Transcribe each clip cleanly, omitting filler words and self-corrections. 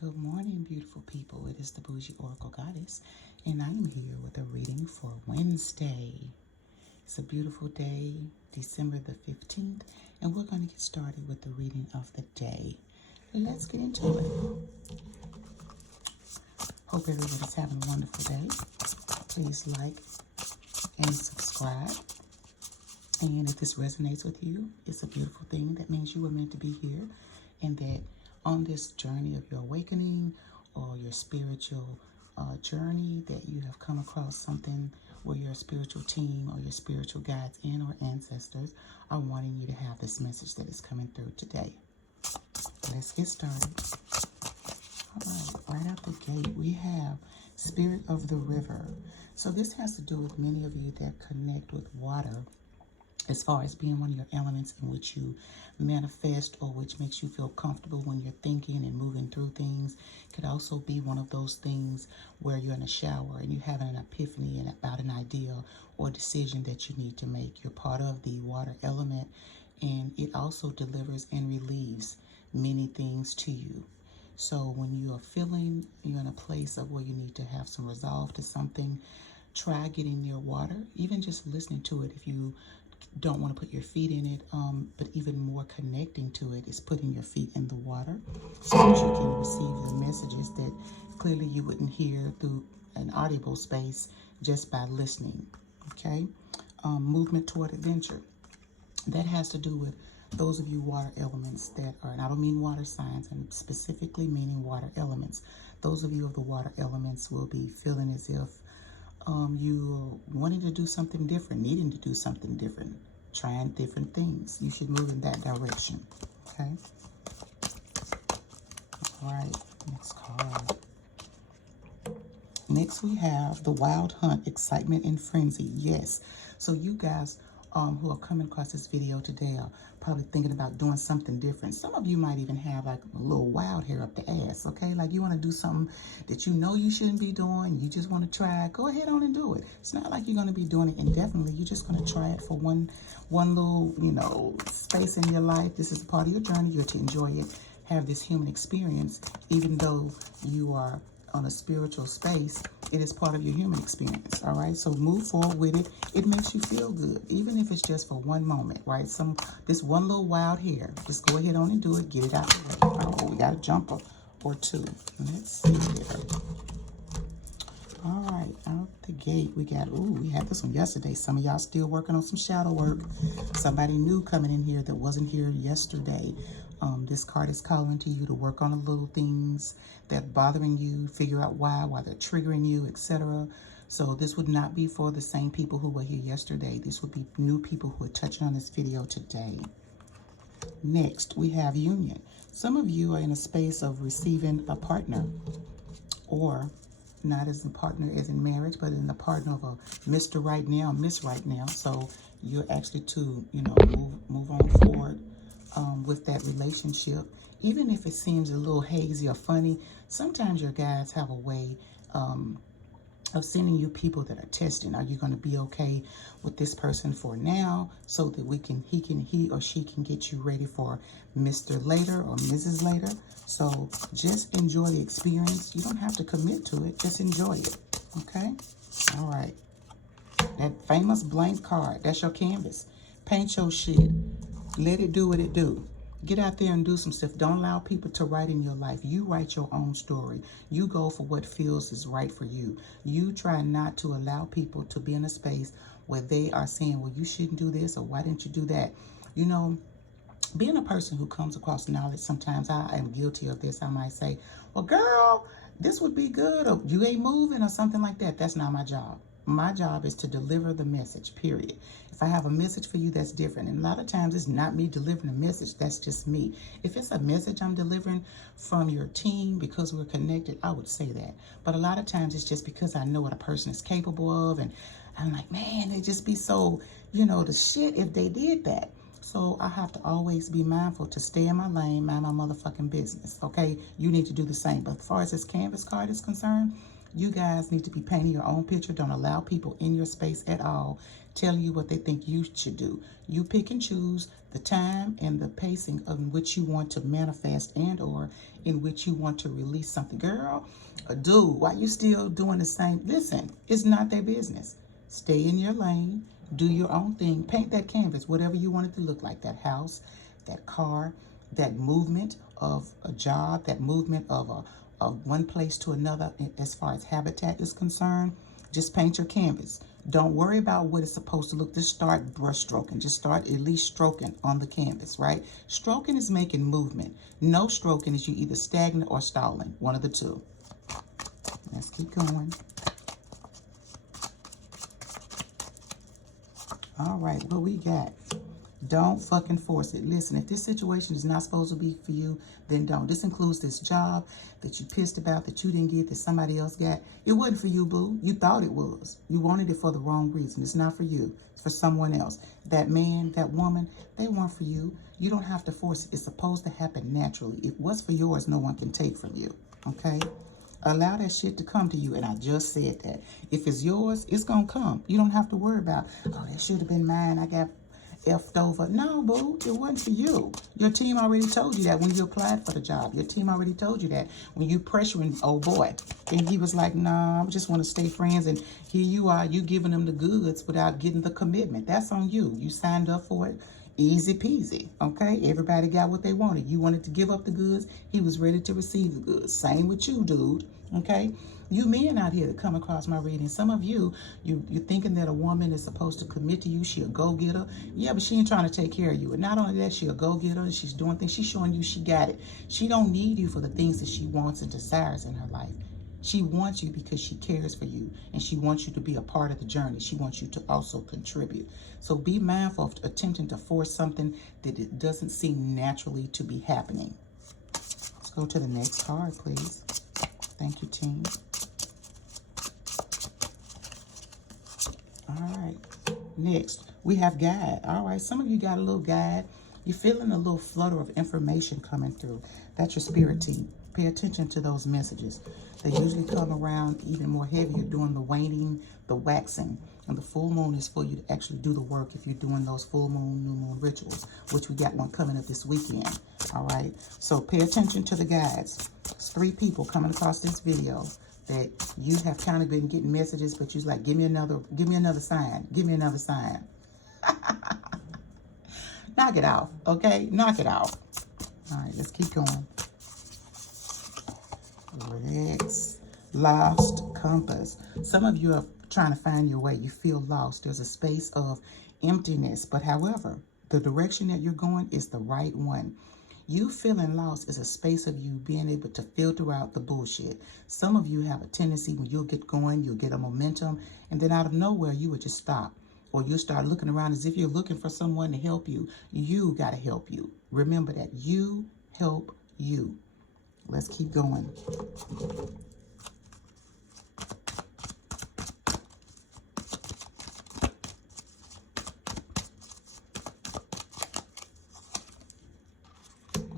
Good morning, beautiful people. It is the Boujee Oracle Goddess, and I am here with a reading for Wednesday. It's a beautiful day, December the 15th, and we're going to get started with the reading of the day. Let's get into it. Hope everybody's having a wonderful day. Please like and subscribe. And if this resonates with you, it's a beautiful thing. That means you were meant to be here, and that on this journey of your awakening or your spiritual journey, that you have come across something where your spiritual team or your spiritual guides and or ancestors are wanting you to have this message that is coming through today. Let's get started. All right out the gate, we have Spirit of the River. So this has to do with many of you that connect with water, as far as being one of your elements in which you manifest or which makes you feel comfortable when you're thinking and moving through things. It could also be one of those things where you're in a shower and you're having an epiphany about an idea or decision that you need to make. You're part of the water element, and it also delivers and relieves many things to you. So when you are feeling you're in a place of where you need to have some resolve to something, try getting near water, even just listening to it. If you don't want to put your feet in it, but even more connecting to it is putting your feet in the water so that you can receive the messages that clearly you wouldn't hear through an audible space just by listening. Okay, movement toward adventure. That has to do with those of you water elements that are, and I don't mean water signs, I'm specifically meaning water elements. Those of you of the water elements will be feeling as if you're wanting to do something different, needing to do something different, trying different things. You should move in that direction. Okay. All right. Next card. Next we have the Wild Hunt, Excitement and Frenzy. Yes. So you guys who are coming across this video today are probably thinking about doing something different. Some of you might even have like a little wild hair up the ass, okay? Like you want to do something that you know you shouldn't be doing. You just want to try it. Go ahead on and do it. It's not like you're going to be doing it indefinitely. You're just going to try it for one little, space in your life. This is part of your journey. You're to enjoy it, have this human experience, even though you are on a spiritual space. It is part of your human experience. All right, so move forward with it. It makes you feel good, even if it's just for one moment, right? This one little wild hair, just go ahead on and do it. Get it out the way. Oh, we got a jumper or two. Let's see here. All right, out the gate we got, we had this one yesterday. Some of y'all still working on some shadow work. Somebody new coming in here that wasn't here yesterday. This card is calling to you to work on the little things that are bothering you, figure out why they're triggering you, etc. So this would not be for the same people who were here yesterday. This would be new people who are touching on this video today. Next, we have union. Some of you are in a space of receiving a partner, or not as a partner as in marriage, but in the partner of a Mr. Right Now, Miss Right Now. So you're actually to, move on forward with that relationship. Even if it seems a little hazy or funny, sometimes your guides have a way of sending you people that are testing. Are you going to be okay with this person for now, so that he or she can get you ready for Mr. Later or Mrs. Later? So just enjoy the experience. You don't have to commit to it. Just enjoy it. Okay? All right. That famous blank card, that's your canvas. Paint your shit. Let it do what it do. Get out there and do some stuff. Don't allow people to write in your life. You write your own story. You go for what feels is right for you. You try not to allow people to be in a space where they are saying, well, you shouldn't do this, or why didn't you do that? Being a person who comes across knowledge, sometimes I am guilty of this. I might say, well, girl, this would be good, or you ain't moving, or something like that. That's not my job. My job is to deliver the message, period. If I have a message for you, that's different. And a lot of times it's not me delivering a message, that's just me. If it's a message I'm delivering from your team because we're connected, I would say that. But a lot of times it's just because I know what a person is capable of, and I'm like, man, they just be so, the shit if they did that. So I have to always be mindful to stay in my lane, mind my motherfucking business, okay? You need to do the same. But as far as this canvas card is concerned, You guys need to be painting your own picture. Don't allow people in your space at all telling you what they think you should do. You pick and choose the time and the pacing in which you want to manifest and or in which you want to release something. Girl, dude, why you still doing the same? Listen, it's not their business. Stay in your lane. Do your own thing. Paint that canvas, whatever you want it to look like. That house, that car, that movement of a job, that movement of one place to another as far as habitat is concerned. Just paint your canvas. Don't worry about what it's supposed to look. Just start brush stroking. Just start at least stroking on the canvas, right? Stroking is making movement. No stroking is you either stagnant or stalling. One of the two. Let's keep going. All right, what we got? Don't fucking force it. Listen, if this situation is not supposed to be for you, then don't. This includes this job that you pissed about, that you didn't get, that somebody else got. It wasn't for you, boo. You thought it was. You wanted it for the wrong reason. It's not for you. It's for someone else. That man, that woman, they weren't for you. You don't have to force it. It's supposed to happen naturally. If what's for yours, no one can take from you. Okay? Allow that shit to come to you. And I just said that. If it's yours, it's going to come. You don't have to worry about, oh, that should have been mine. I got effed over. No, boo, it wasn't for you. Your team already told you that when you applied for the job. Your team already told you that when you pressuring old boy. And he was like, nah, I just want to stay friends. And here you are, you giving them the goods without getting the commitment. That's on you. You signed up for it. Easy peasy, okay? Everybody got what they wanted. You wanted to give up the goods. He was ready to receive the goods. Same with you, dude, okay? You men out here that come across my reading, some of you're thinking that a woman is supposed to commit to you. She a go-getter. Yeah, but she ain't trying to take care of you. And not only that, she a go-getter and she's doing things. She's showing you she got it. She don't need you for the things that she wants and desires in her life. She wants you because she cares for you and she wants you to be a part of the journey. She wants you to also contribute. So be mindful of attempting to force something that it doesn't seem naturally to be happening. Let's go to the next card, please. Thank you, team. All right. Next, we have guide. All right. Some of you got a little guide. You're feeling a little flutter of information coming through. That's your spirit team. Pay attention to those messages. They usually come around even more heavier during the waning, the waxing. And the full moon is for you to actually do the work if you're doing those full moon, new moon rituals, which we got one coming up this weekend. All right. So pay attention to the guides. There's 3 people coming across this video that you have kind of been getting messages, but you're like, give me another sign. Give me another sign. Knock it off, okay? Knock it off. All right, let's keep going. Relax. Lost compass. Some of you are trying to find your way. You feel lost. There's a space of emptiness. But however, the direction that you're going is the right one. You feeling lost is a space of you being able to filter out the bullshit. Some of you have a tendency when you'll get going, you'll get a momentum, and then out of nowhere, you would just stop. Or you'll start looking around as if you're looking for someone to help you. You got to help you. Remember that. You help you. Let's keep going.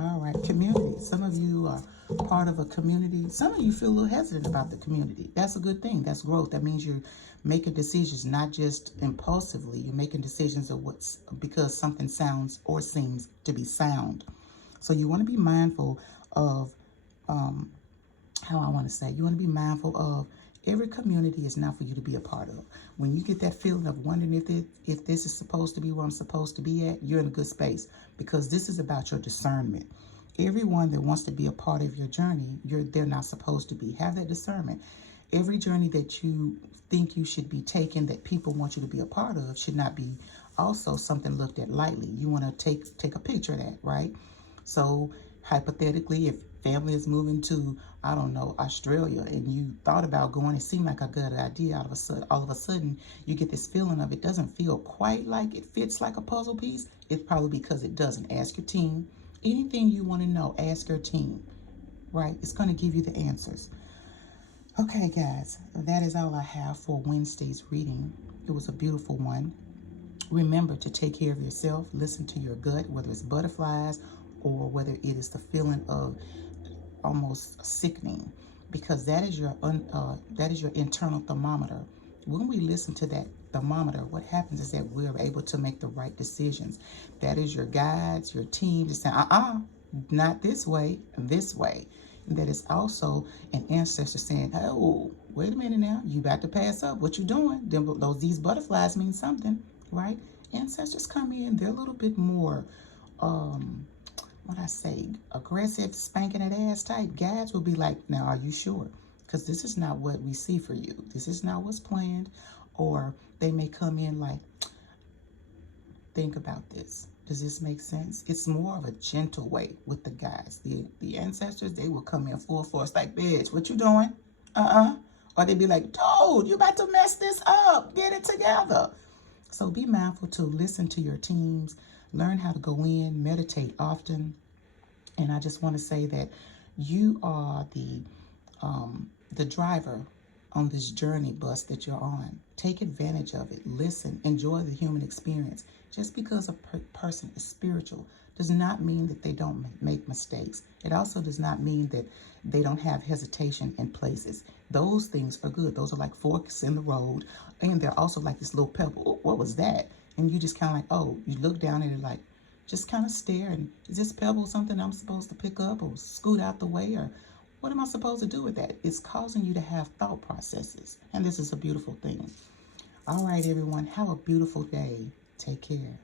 All right, community. Some of you are part of a community. Some of you feel a little hesitant about the community. That's a good thing. That's growth. That means you're making decisions, not just impulsively. You're making decisions of what's because something sounds or seems to be sound. So you want to be mindful of, how I want to say, you want to be mindful of every community is not for you to be a part of. When you get that feeling of wondering if this is supposed to be where I'm supposed to be at, you're in a good space because this is about your discernment. Everyone that wants to be a part of your journey, they're not supposed to be. Have that discernment. Every journey that you think you should be taking, that people want you to be a part of, should not be also something looked at lightly. You want to take a picture of that, right? So hypothetically, if family is moving to, I don't know, Australia, and you thought about going, it seemed like a good idea. All of a sudden, you get this feeling of it doesn't feel quite like it fits like a puzzle piece. It's probably because it doesn't. Ask your team. Anything you want to know, ask your team, right? It's going to give you the answers. Okay, guys, that is all I have for Wednesday's reading. It was a beautiful one. Remember to take care of yourself. Listen to your gut, whether it's butterflies or whether it is the feeling of almost sickening, because that is your internal thermometer. When we listen to that thermometer, what happens is that we're able to make the right decisions. That is your guides, your team, just saying, not this way, this way. And that is also an ancestor saying, oh, wait a minute now, you about to pass up. What you doing? These butterflies mean something, right? Ancestors come in, they're a little bit more, what I say, aggressive, spanking that ass type. Guides will be like, now, are you sure? Because this is not what we see for you. This is not what's planned. Or they may come in like, think about this. Does this make sense? It's more of a gentle way with the guys. The ancestors, they will come in full force like, bitch, what you doing? Or they'd be like, dude, you about to mess this up. Get it together. So be mindful to listen to your teams. Learn how to go in, meditate often. And I just want to say that you are the driver on this journey bus that you're on. Take advantage of it. Listen. Enjoy the human experience. Just because a person is spiritual does not mean that they don't make mistakes. It also does not mean that they don't have hesitation in places. Those things are good. Those are like forks in the road. And they're also like this little pebble. Oh, what was that? And you just kind of like, oh, you look down and you're like, just kind of stare. And is this pebble something I'm supposed to pick up or scoot out the way? Or what am I supposed to do with that? It's causing you to have thought processes. And this is a beautiful thing. All right, everyone. Have a beautiful day. Take care.